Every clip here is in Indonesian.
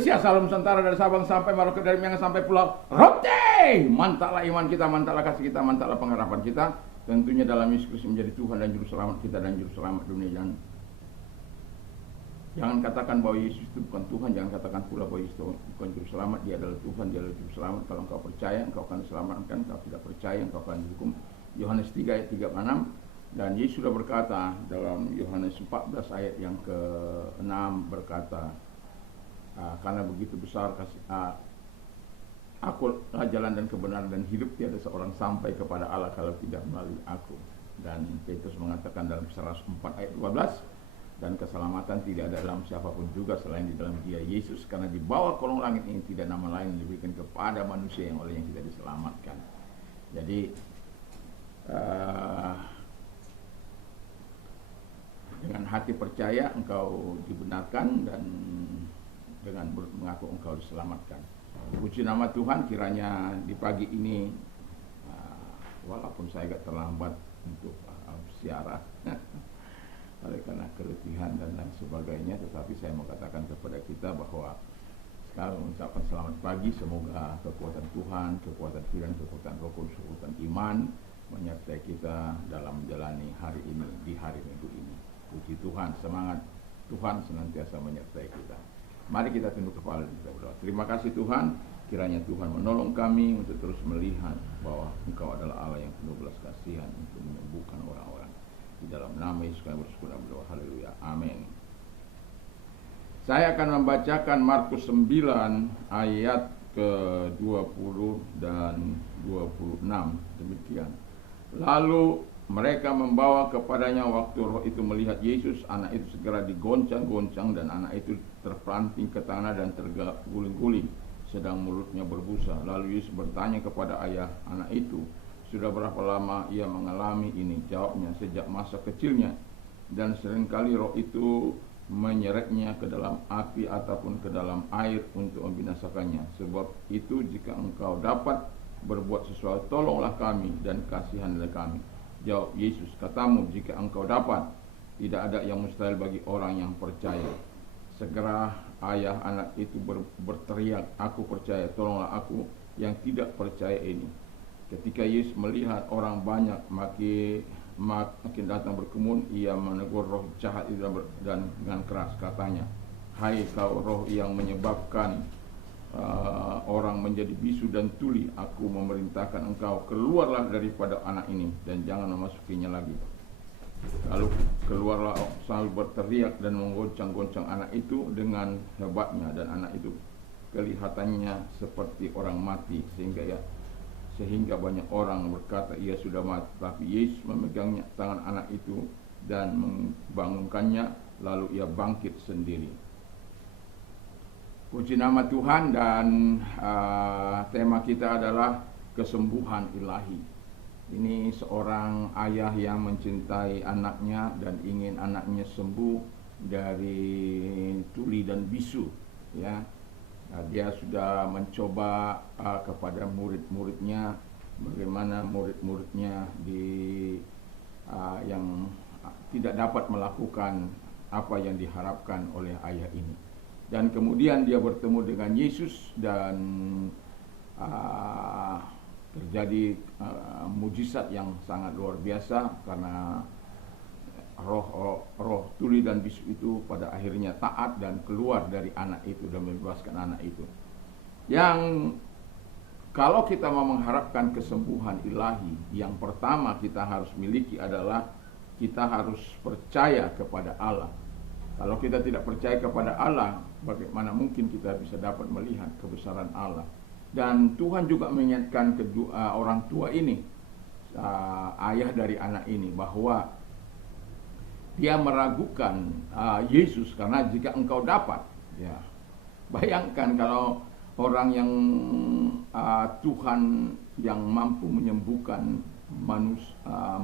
Malaysia, Salam Nusantara, dari Sabang sampai Merauke, dari Miangas sampai Pulau Rote. Mantaplah iman kita, mantaplah kasih kita, mantaplah pengharapan kita. Tentunya dalam Yesus Kristus menjadi Tuhan dan Juru Selamat kita dan Juru Selamat dunia. Dan jangan katakan bahwa Yesus itu bukan Tuhan, jangan katakan pula bahwa Yesus itu bukan Juru Selamat. Dia adalah Tuhan, dia adalah Juru Selamat. Kalau engkau percaya, engkau akan diselamatkan. Kalau tidak percaya, engkau akan dihukum. Yohanes 3 ayat 36. Dan Yesus sudah berkata dalam Yohanes 14 ayat yang ke-6 berkata, karena begitu besar kasih aku lah jalan dan kebenaran dan hidup, tiada seorang sampai kepada Allah kalau tidak melalui aku. Dan Petrus mengatakan dalam Kisah 4 ayat 12, dan keselamatan tidak ada dalam siapapun juga selain di dalam Dia Yesus, karena di bawah kolong langit ini tidak nama lain yang diberikan kepada manusia yang olehnya kita diselamatkan. Jadi dengan hati percaya engkau dibenarkan, dan dengan mengaku engkau diselamatkan. Puji nama Tuhan, kiranya di pagi ini walaupun saya agak terlambat untuk siaran oleh karena keletihan dan lain sebagainya, tetapi saya mau katakan kepada kita bahwa sekarang mengucapkan selamat pagi. Semoga kekuatan Tuhan, kekuatan firman, kekuatan Roh Kudus, kekuatan iman menyertai kita dalam menjalani hari ini, di hari Minggu ini. Puji Tuhan, semangat Tuhan senantiasa menyertai kita. Mari kita tunduk kepala dan kita berdoa. Terima kasih Tuhan, kiranya Tuhan menolong kami untuk terus melihat bahwa Engkau adalah Allah yang penuh belas kasihan untuk menyembuhkan orang-orang. Di dalam nama Yesus kami bersyukur dan berdoa. Haleluya. Amin. Saya akan membacakan Markus 9 ayat ke-20 dan 26. Demikian. Lalu mereka membawa kepadanya, waktu roh itu melihat Yesus, anak itu segera digoncang-goncang, dan anak itu terpelanting ke tanah dan terguling-guling, sedang mulutnya berbusa. Lalu Yesus bertanya kepada ayah anak itu, sudah berapa lama ia mengalami ini? Jawabnya, sejak masa kecilnya, dan seringkali roh itu menyeretnya ke dalam api ataupun ke dalam air untuk membinasakannya. Sebab itu jika engkau dapat berbuat sesuatu, tolonglah kami dan kasihanlah kami. Jawab Yesus, katamu, jika engkau dapat, tidak ada yang mustahil bagi orang yang percaya. Segera ayah anak itu berteriak, aku percaya, tolonglah aku yang tidak percaya ini. Ketika Yesus melihat orang banyak makin datang berkerumun, ia menegur roh jahat itu dan dengan keras katanya, hai kau roh yang menyebabkan orang menjadi bisu dan tuli, aku memerintahkan engkau, keluarlah daripada anak ini dan jangan memasukinya lagi. Lalu keluarlah sambil berteriak dan menggoncang-goncang anak itu dengan hebatnya, dan anak itu kelihatannya seperti orang mati, sehingga banyak orang berkata ia sudah mati. Tapi Yesus memegangnya tangan anak itu dan membangunkannya, lalu ia bangkit sendiri. Puji nama Tuhan. Dan tema kita adalah kesembuhan ilahi. Ini seorang ayah yang mencintai anaknya dan ingin anaknya sembuh dari tuli dan bisu, ya. Dia sudah mencoba kepada murid-muridnya, bagaimana murid-muridnya yang tidak dapat melakukan apa yang diharapkan oleh ayah ini. Dan kemudian dia bertemu dengan Yesus, dan terjadi mujizat yang sangat luar biasa, karena roh tuli dan bisu itu pada akhirnya taat dan keluar dari anak itu dan membebaskan anak itu. Yang kalau kita mau mengharapkan kesembuhan ilahi, yang pertama kita harus miliki adalah kita harus percaya kepada Allah. Kalau kita tidak percaya kepada Allah, bagaimana mungkin kita bisa dapat melihat kebesaran Allah? Dan Tuhan juga mengingatkan kedua orang tua ini, ayah dari anak ini, bahwa dia meragukan Yesus, karena jika engkau dapat, ya, bayangkan kalau orang yang Tuhan yang mampu menyembuhkan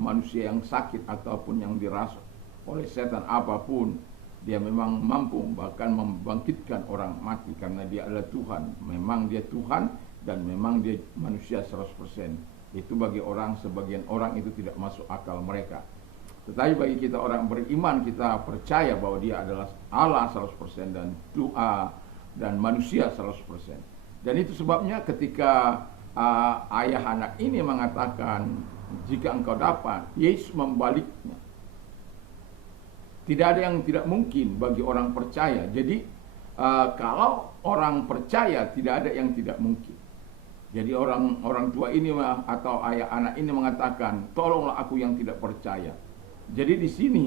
manusia yang sakit ataupun yang dirasuk oleh setan apapun, dia memang mampu bahkan membangkitkan orang mati, karena dia adalah Tuhan. Memang dia Tuhan dan memang dia manusia 100%. Itu bagi sebagian orang itu tidak masuk akal mereka. Tetapi bagi kita orang beriman, kita percaya bahwa dia adalah Allah 100%, dan dan manusia 100%. Dan itu sebabnya ketika ayah anak ini mengatakan, jika engkau dapat, Yesus membaliknya. Tidak ada yang tidak mungkin bagi orang percaya. Jadi kalau orang percaya, tidak ada yang tidak mungkin. Jadi orang tua ini atau ayah anak ini mengatakan, tolonglah aku yang tidak percaya. Jadi di sini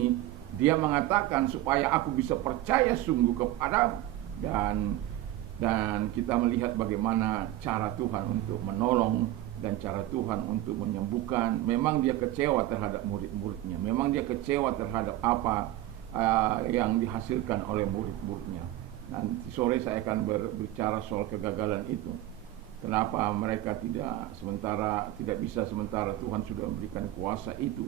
dia mengatakan supaya aku bisa percaya sungguh kepadamu. Dan kita melihat bagaimana cara Tuhan untuk menolong dan cara Tuhan untuk menyembuhkan. Memang dia kecewa terhadap murid-muridnya. Memang dia kecewa terhadap apa yang dihasilkan oleh murid-muridnya. Nanti sore saya akan berbicara soal kegagalan itu. Kenapa mereka tidak bisa sementara Tuhan sudah memberikan kuasa itu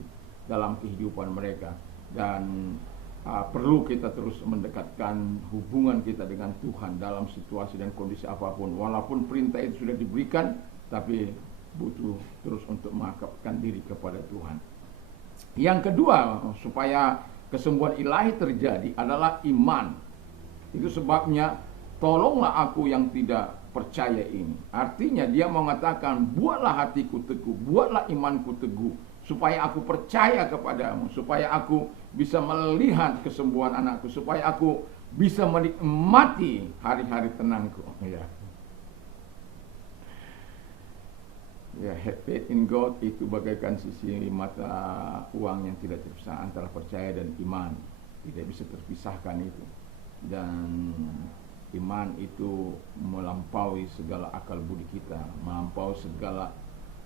dalam kehidupan mereka. Dan perlu kita terus mendekatkan hubungan kita dengan Tuhan dalam situasi dan kondisi apapun. Walaupun perintah itu sudah diberikan, tapi butuh terus untuk mengakapkan diri kepada Tuhan. Yang kedua, supaya kesembuhan ilahi terjadi adalah iman. Itu sebabnya tolonglah aku yang tidak percaya ini. Artinya dia mengatakan, buatlah hatiku teguh, buatlah imanku teguh, supaya aku percaya kepadamu, supaya aku bisa melihat kesembuhan anakku, supaya aku bisa menikmati hari-hari tenangku. Ya, have faith in God itu bagaikan sisi mata uang yang tidak terpisah antara percaya dan iman. Tidak bisa terpisahkan itu. Dan iman itu melampaui segala akal budi kita, melampaui segala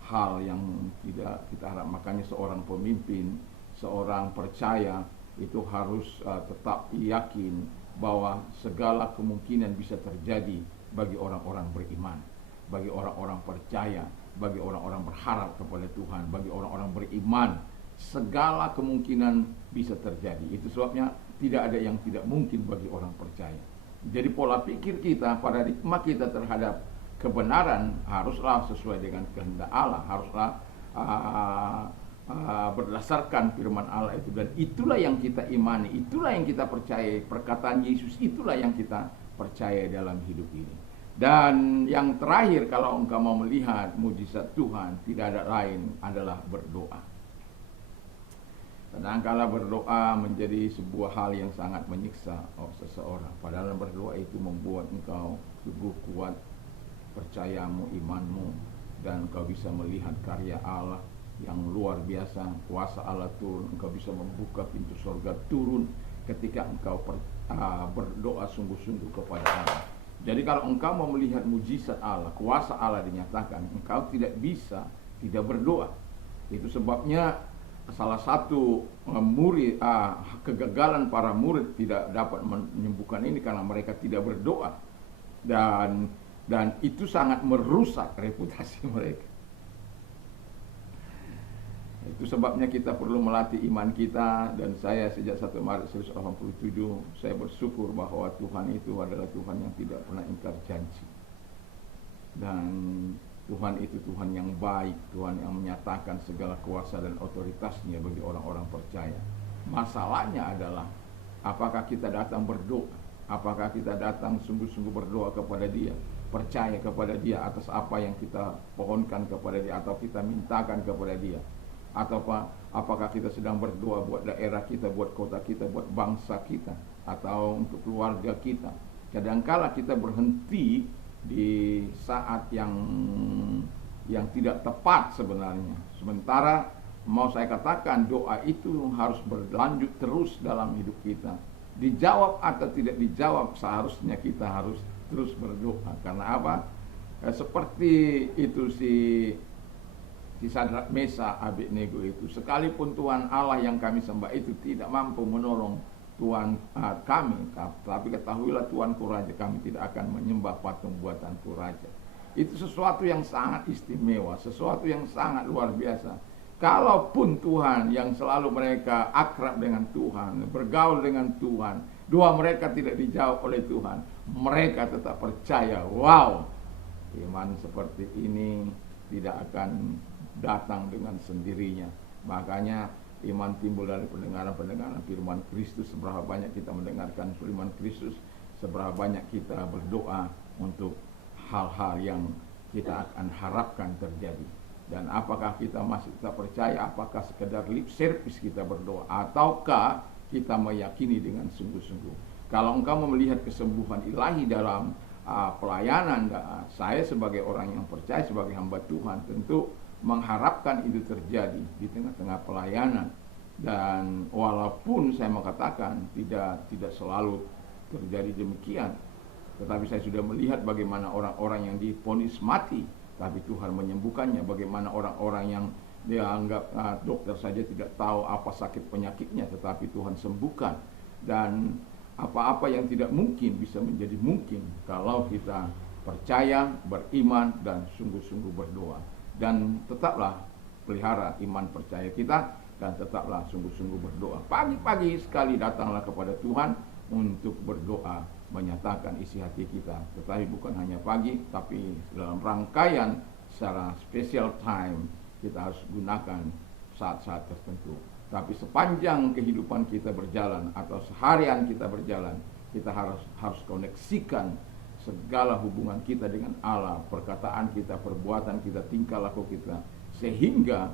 hal yang tidak kita harap. Makanya seorang pemimpin, seorang percaya itu harus tetap yakin bahwa segala kemungkinan bisa terjadi bagi orang-orang beriman, bagi orang-orang percaya, bagi orang-orang berharap kepada Tuhan, bagi orang-orang beriman. Segala kemungkinan bisa terjadi. Itu sebabnya tidak ada yang tidak mungkin bagi orang percaya. Jadi pola pikir kita, paradigma kita terhadap kebenaran haruslah sesuai dengan kehendak Allah, haruslah berdasarkan firman Allah itu. Dan itulah yang kita imani, itulah yang kita percaya. Perkataan Yesus itulah yang kita percaya dalam hidup ini. Dan yang terakhir, kalau engkau mau melihat mujizat Tuhan, tidak ada lain adalah berdoa. Kadang-kala berdoa menjadi sebuah hal yang sangat menyiksa seseorang. Padahal berdoa itu membuat engkau teguh, kuat percayamu, imanmu, dan engkau bisa melihat karya Allah yang luar biasa. Kuasa Allah turun, engkau bisa membuka pintu surga turun ketika engkau berdoa sungguh-sungguh kepada Allah. Jadi kalau engkau mau melihat mujizat Allah, kuasa Allah dinyatakan, engkau tidak bisa tidak berdoa. Itu sebabnya salah satu kegagalan para murid tidak dapat menyembuhkan ini karena mereka tidak berdoa, dan itu sangat merusak reputasi mereka. Itu sebabnya kita perlu melatih iman kita. Dan saya sejak 1 Maret 1987 saya bersyukur bahwa Tuhan itu adalah Tuhan yang tidak pernah ingkar janji, dan Tuhan itu Tuhan yang baik, Tuhan yang menyatakan segala kuasa dan otoritasnya bagi orang-orang percaya. Masalahnya adalah, apakah kita datang berdoa? Apakah kita datang sungguh-sungguh berdoa kepada Dia, percaya kepada Dia atas apa yang kita pohonkan kepada Dia, atau kita mintakan kepada Dia? Atau apakah kita sedang berdoa buat daerah kita, buat kota kita, buat bangsa kita, atau untuk keluarga kita? Kadangkala kita berhenti di saat yang tidak tepat sebenarnya. Sementara mau saya katakan, doa itu harus berlanjut terus dalam hidup kita. Dijawab atau tidak dijawab, seharusnya kita harus terus berdoa. Karena apa? Seperti itu si Sadrak, Mesa, Abednego itu, sekalipun Tuhan Allah yang kami sembah itu tidak mampu menolong Tuhan kami, tapi ketahuilah Tuhanku Raja, kami tidak akan menyembah patung buatanku Raja. Itu sesuatu yang sangat istimewa, sesuatu yang sangat luar biasa. Kalaupun Tuhan yang selalu mereka akrab dengan Tuhan, bergaul dengan Tuhan, doa mereka tidak dijawab oleh Tuhan, mereka tetap percaya. Wow, iman seperti ini tidak akan datang dengan sendirinya. Makanya iman timbul dari pendengaran firman Kristus. Seberapa banyak kita mendengarkan firman Kristus, seberapa banyak kita berdoa untuk hal-hal yang kita akan harapkan terjadi. Dan apakah kita masih tetap percaya, apakah sekedar lip service kita berdoa, ataukah kita meyakini dengan sungguh-sungguh. Kalau engkau melihat kesembuhan ilahi dalam pelayanan, saya sebagai orang yang percaya, sebagai hamba Tuhan, tentu mengharapkan itu terjadi di tengah-tengah pelayanan. Dan walaupun saya mengatakan tidak selalu terjadi demikian, tetapi saya sudah melihat bagaimana orang-orang yang divonis mati, tapi Tuhan menyembuhkannya. Bagaimana orang-orang yang dianggap dokter saja tidak tahu apa sakit penyakitnya, tetapi Tuhan sembuhkan. Dan apa-apa yang tidak mungkin bisa menjadi mungkin kalau kita percaya, beriman, dan sungguh-sungguh berdoa. Dan tetaplah pelihara iman percaya kita, dan tetaplah sungguh-sungguh berdoa. Pagi-pagi sekali datanglah kepada Tuhan untuk berdoa, menyatakan isi hati kita. Tetapi bukan hanya pagi, tapi dalam rangkaian secara special time kita harus gunakan saat-saat tertentu. Tapi sepanjang kehidupan kita berjalan atau seharian kita berjalan, kita harus koneksikan segala hubungan kita dengan Allah, perkataan kita, perbuatan kita, tingkah laku kita, sehingga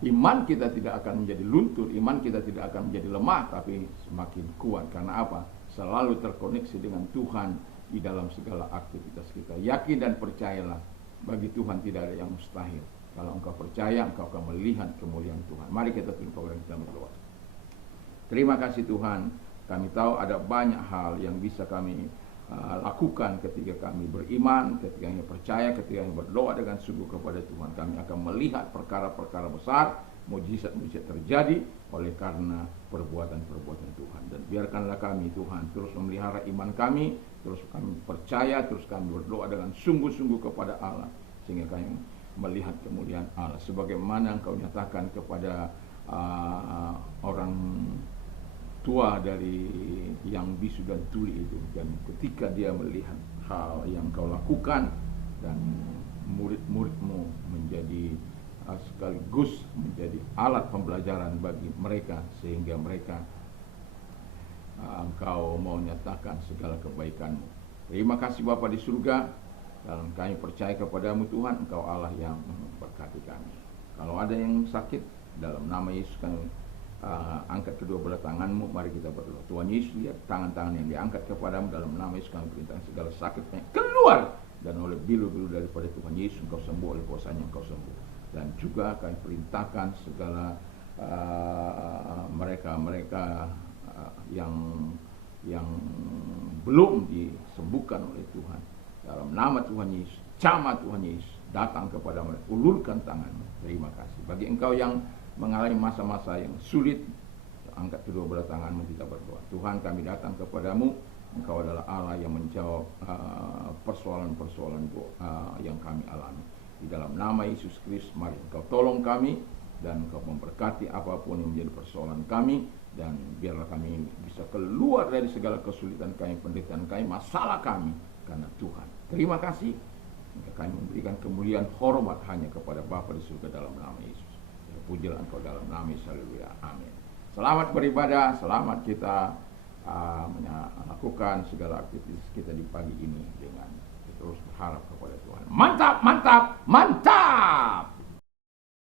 iman kita tidak akan menjadi luntur, iman kita tidak akan menjadi lemah, tapi semakin kuat. Karena apa? Selalu terkoneksi dengan Tuhan di dalam segala aktivitas kita. Yakin dan percayalah, bagi Tuhan tidak ada yang mustahil. Kalau engkau percaya, engkau akan melihat kemuliaan Tuhan. Mari kita tundukkan kepala kita berdoa. Terima kasih Tuhan, kami tahu ada banyak hal yang bisa kami lakukan ketika kami beriman, ketika kami percaya, ketika kami berdoa dengan sungguh kepada Tuhan. Kami akan melihat perkara-perkara besar, mujizat-mujizat terjadi oleh karena perbuatan-perbuatan Tuhan. Dan biarkanlah kami Tuhan terus memelihara iman kami, terus kami percaya, terus kami berdoa dengan sungguh-sungguh kepada Allah, sehingga kami melihat kemuliaan Allah sebagaimana Engkau nyatakan kepada orang tua dari yang bisu dan tuli itu. Dan ketika dia melihat hal yang Engkau lakukan, dan murid-murid-Mu menjadi sekaligus menjadi alat pembelajaran bagi mereka, sehingga mereka Engkau mau nyatakan segala kebaikan-Mu. Terima kasih Bapa di surga, dan kami percaya kepadamu Tuhan, Engkau Allah yang memberkati kami. Kalau ada yang sakit, dalam nama Yesus kami angkat kedua belah tanganmu, mari kita berdoa. Tuhan Yesus, lihat tangan-tangan yang diangkat kepadamu, dalam nama Yesus kami perintahkan segala sakitnya keluar, dan oleh bilu-bilu daripada Tuhan Yesus Engkau sembuh, oleh kuasanya Engkau sembuh. Dan juga kami perintahkan segala mereka-mereka yang belum disembuhkan oleh Tuhan, dalam nama Tuhan Yesus, jamah Tuhan Yesus datang kepada mereka, ulurkan tanganmu. Terima kasih. Bagi engkau yang mengalami masa-masa yang sulit, angkat kedua belah tanganmu, kita berdoa. Tuhan, kami datang kepadamu, Engkau adalah Allah yang menjawab persoalan-persoalan yang kami alami. Di dalam nama Yesus Kristus, mari Engkau tolong kami, dan Engkau memberkati apapun yang menjadi persoalan kami, dan biarlah kami bisa keluar dari segala kesulitan kami, penderitaan kami, masalah kami, karena Tuhan. Terima kasih. Kami memberikan kemuliaan hormat hanya kepada Bapa di surga dalam nama Yesus. Pujilah Engkau dalam nama Yesus. Haleluya. Amin. Selamat beribadah, selamat kita melakukan segala aktivitas kita di pagi ini dengan terus berharap kepada Tuhan. Mantap, mantap, mantap.